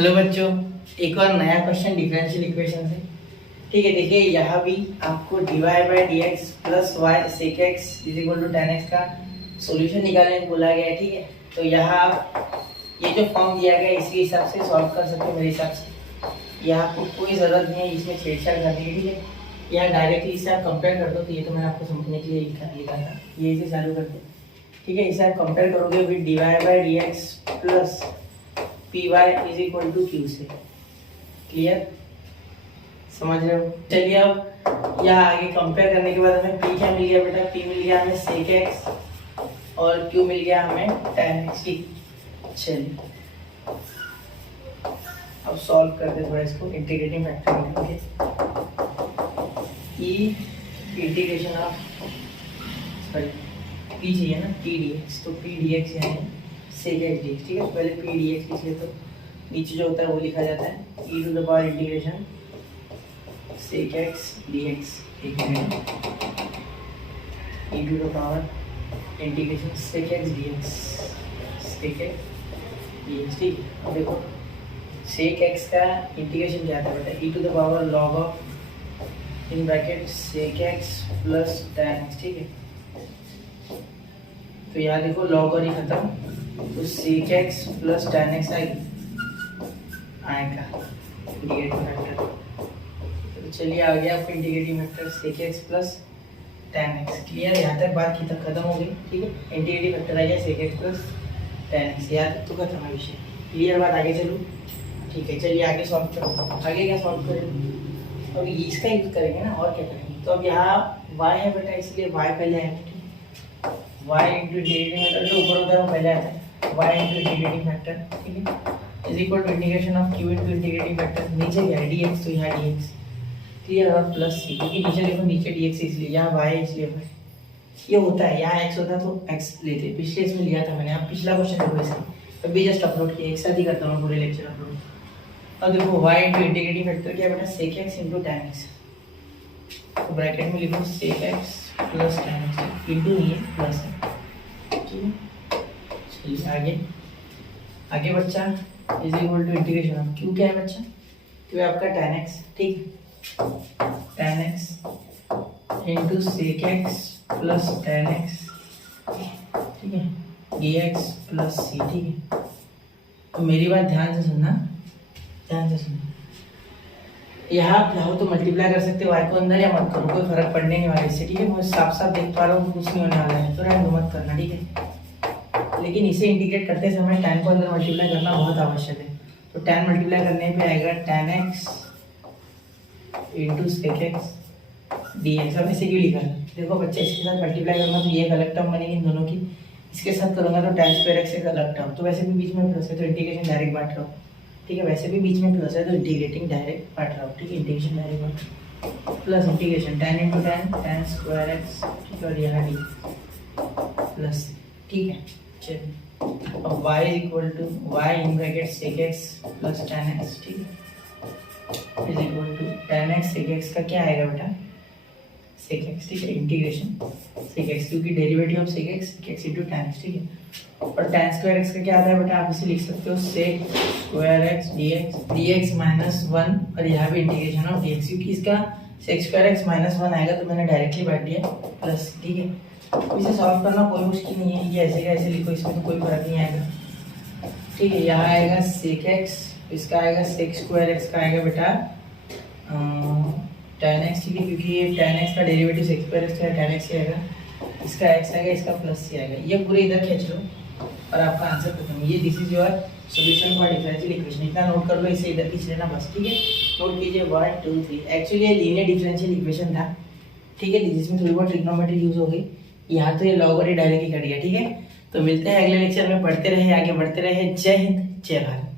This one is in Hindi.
हेलो बच्चों, एक और नया क्वेश्चन डिफरेंशियल इक्वेशन से। ठीक है, देखिए यहाँ भी आपको dy by D X plus Y sec X is equal to tan X का सोल्यूशन निकालने को बोला गया है। ठीक है, तो यहाँ आप ये जो फॉर्म दिया गया है इसके हिसाब से सॉल्व कर सकते हो। मेरे हिसाब से यहाँ आपको कोई ज़रूरत नहीं है इसमें छेड़छाड़ करने की। ठीक है, यहाँ डायरेक्टली इसे आप कंपेयर कर दो। तो ये तो मैंने आपको समझने के लिए लिखा था, ये इसे चालू करते। ठीक है, इसे आप कंपेयर करोगे with dy by D X plus P Y is equal to Q से। क्लियर, समझ रहे हो? चलिए अब यहाँ आगे कंपेयर करने के बाद हमें पी क्या मिल गया बेटा? पी मिल गया हमें सेक एक्स और क्यू मिल गया हमें टेन एक्स। ठीक, चलिए अब सॉल्व करते थोड़ा इसको। इंटीग्रेटिंग फैक्टर निकालेंगे ई इंटीग्रेशन ऑफ सॉरी पी चाहिए ना, पी डी एक्स। तो पी डी एक्स यानी सेक एक्स डी एक्स। ठीक है, पहले पी डी एक्स लिखिए तो नीचे जो होता है वो लिखा जाता है e to the power integration sec x D x. एक minute, e to the power integration sec x D x, sec x D x. ठीक है, अब देखो सेक एक्स का इंटीग्रेशन क्या आता है बेटा? E to the power log of in bracket sec x plus ten x. ठीक है, तो यहाँ देखो लॉग और ही खत्म, तो sec x plus ten X आएगा इंटीग्रेटिंग फैक्टर। तो चलिए आ गया आपको integrating factor sec x plus ten X. Clear, यहाँ तक बात की तक खत्म हो गई। ठीक है, इंटीग्रेटिंग फैक्टर आ गया sec x plus ten X, यहाँ तक तो खत्म है विषय। क्लियर बात, आगे चलो। ठीक है, चलिए आगे सॉल्व करो। आगे क्या सॉल्व करेंगे? अब इसका यूज करेंगे ना, और क्या करेंगे? तो अब यहाँ y है बेटा, इसलिए y पहले आएगा। y इंटू इंटीग्रेटिंग फैक्टर जो ऊपर होता है वो पहले आता है, y इंटू इंटीग्रेटिंग फैक्टर। ठीक है, is equal to integration of q into integrating factor. नीचे क्या है dx, तो यहाँ dx। क्लियर, और प्लस c, क्योंकि नीचे देखो नीचे dx इसलिए, यहाँ y है इसलिए y। ये होता है, यहाँ x होता तो x लेते, पिछले इसमें लिया था मैंने। आप पिछला क्वेश्चन देखो इसका, अभी जस्ट अपलोड किया, एक साथ ही करता हूँ पूरे लेक्चर अपलोड। अब देखो y इंटू इंटीग्रेटिंग फैक्टर क्या बेटा? Sec X into tan X. तो ब्रैकेट में लिखो sec x plus ten X, into नहीं है प्लस है। ठीक है, चलिए आगे आगे बच्चा is equal to integration of Q क्या है बच्चा? क्यू है आपका टेन एक्स। ठीक, tan X into sec x plus ten x. ठीक है, डी एक्स प्लस सी। ठीक है, तो मेरी बात ध्यान से सुनना, ध्यान से सुनना। यहाँ आप चाहो तो मल्टीप्लाई कर सकते हो y को अंदर, या मत करो, कोई फर्क पड़ने नहीं वाला इससे। ठीक है, मैं साफ साफ देख पा रहा हूँ कुछ नहीं होने वाला है, तो रहने दो, मत करना। ठीक है, लेकिन इसे इंटीग्रेट करते समय tan को अंदर मल्टीप्लाई करना बहुत आवश्यक है। तो tan मल्टीप्लाई करने पे आएगा tan x into sec x D X. अब ऐसे क्यों लिखा है? देखो बच्चे, इसके साथ मल्टीप्लाई करना तो ये एक अलग टर्म बनेगी इन दोनों की, इसके साथ करूँगा तो tan स्क्वायर x एक अलग टर्म। तो वैसे भी बीच में प्लस है तो इंटीग्रेशन डायरेक्ट बांट रहा हूँ। ठीक है, वैसे भी बीच में प्लस है तो इंटीग्रेटिंग डायरेक्ट बांट रहा हूँ। ठीक है, इंटीग्रेशन डायरेक्ट बांट plus integration tan into tan square x. ठीक है, और यहाँ डी प्लस। ठीक है, चलिए अब y is equal to y in bracket sec x plus ten x. ठीक है, is equal to tan X sec X का क्या आएगा बेटा? Sec X. ठीक है, इंटीग्रेशन सेक एक्स, क्योंकि derivative of sec X into tan x. ठीक है, और टेन स्क्वायर एक्स का क्या आता है बेटा? आप इसे लिख सकते हो sec square X D X minus one, और यहाँ भी इंटीग्रेशन ऑफ डी एक्स, क्योंकि इसका sec square X minus one आएगा तो मैंने डायरेक्टली बांट दिया प्लस। ठीक है, इसे सॉल्व करना कोई मुश्किल नहीं है, ये ऐसे का ऐसे लिखो, इसमें तो कोई फर्क नहीं आएगा। ठीक है, यहाँ आएगा सेक एक्स, इसका आएगा सेक स्क्वायर एक्स का आएगा बेटा टेन एक्स। ठीक है, क्योंकि ये टेन एक्स का डेरिवेटिव सेक स्क्वायर एक्स का टेन एक्स आएगा, इसका एक्स आएगा, इसका प्लस सी आएगा। ये पूरे इधर खींच लो और आपका आंसर खत्म। ये this is your solution for differential equation. इतना नोट कर लो, इसे इधर खींच लेना बस। ठीक है, नोट कीजिए 1 2 3। एक्चुअली ये लीनियर डिफरेंशियल इक्वेशन था। ठीक है, जिसमें थोड़ी बहुत ट्रिग्नोमेट्री यूज हो गई। यहाँ तो ये लॉग और ये डायरेक्ट ही कट गया। ठीक है, तो मिलते हैं अगले लेक्चर में, पढ़ते रहे, आगे बढ़ते रहे। जय हिंद, जय भारत।